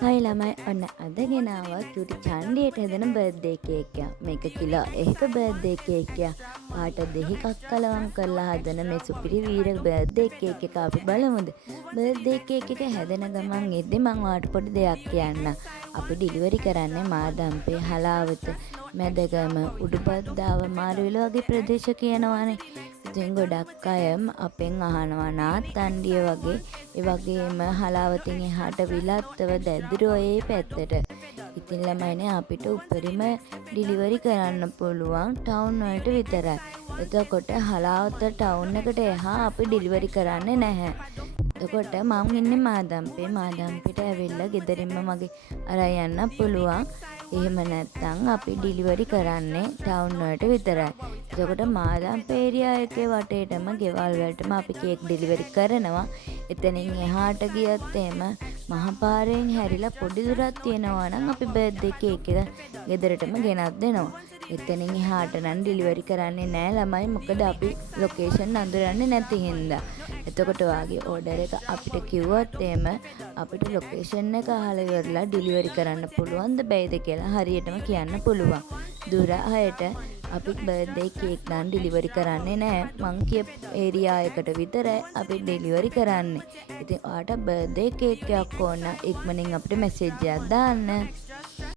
හයි ළමයි ඔන්න අද ගෙනාවා චුටි චන්ඩියට හැදෙන බර්ත්ඩේ කේක් එකක්. මේක කිලෝ 1ක බර්ත්ඩේ කේක් එකක්. පාට දෙහිකක් කලවම් කරලා හදන මේ සුපිරි වීර බර්ත්ඩේ කේක් එක අපි බලමුද? බර්ත්ඩේ කේක් එක හැදෙන ගමන් එද්දි මම ඔයාලට පොඩි දෙයක් කියන්නම්. අපි ඩිලිවරි කරන්නේ මාදම්පේ හලාවත මැදගම උඩුබද්දාව මාරුවිල වගේ ප්‍රදේශ කියනවානේ. ඉතින් ගොඩක් අය අපෙන් අහනවා නාත්තන්ඩිය වගේ ඒ වගේම හලාවතින් එහාට විලත්තව දැදුර ඒ පැත්තට. ඉතින් ළමයිනේ අපිට උපරිම ඩිලිවරි කරන්න පුළුවන් ටවුන් වලට විතරයි. එතකොට හලාවත ටවුන් එකට එහා අපි ඩිලිවරි කරන්නේ නැහැ. එතකොට මම ඉන්නේ මාදම්පේ. මාදම්පේට ඇවිල්ලා ගෙදරින්ම මගේ අරන් යන්න පුළුවන්. එහෙම නැත්නම් අපි ඩිලිවරි කරන්නේ ටවුන් වලට විතරයි. එතකොට මාදම්පේ ඒරියා එකේ වටේටම ගෙවල් වලටම අපි කේක් ඩිලිවරි කරනවා. එතනින් එහාට ගියත් එහෙම මහපාරෙන් හැරිලා පොඩි දුරක් තියෙනවා නම් අපි බර්ත්ඩේ කේක් එක ගෙදරටම ගෙනත් දෙනවා. එතනින් එහාට නම් ඩිලිවරි කරන්නේ නැහැ ළමයි. මොකද අපි ලොකේෂන් අඳුරන්නේ නැති හින්දා. එතකොට ඔයාගේ ඕඩර් එක අපිට කිව්වොත් එහෙම අපිට ලොකේෂන් එක අහලා ඉවරලා ඩිලිවරි කරන්න පුළුවන්ද බැයිද කියලා හරියටම කියන්න පුළුවන්. දුර අයට අපි බර්ත්ඩේ කේක් නම් ඩිලිවරි කරන්නේ නැහැ. මං කියපු ඒරියා එකට විතරයි අපි ඩිලිවරි කරන්නේ. ඉතින් ඔයාට බර්ත්ඩේ කේක් එකක් ඕන ඉක්මනින් අපිට මැසේජ් එකක් දාන්න.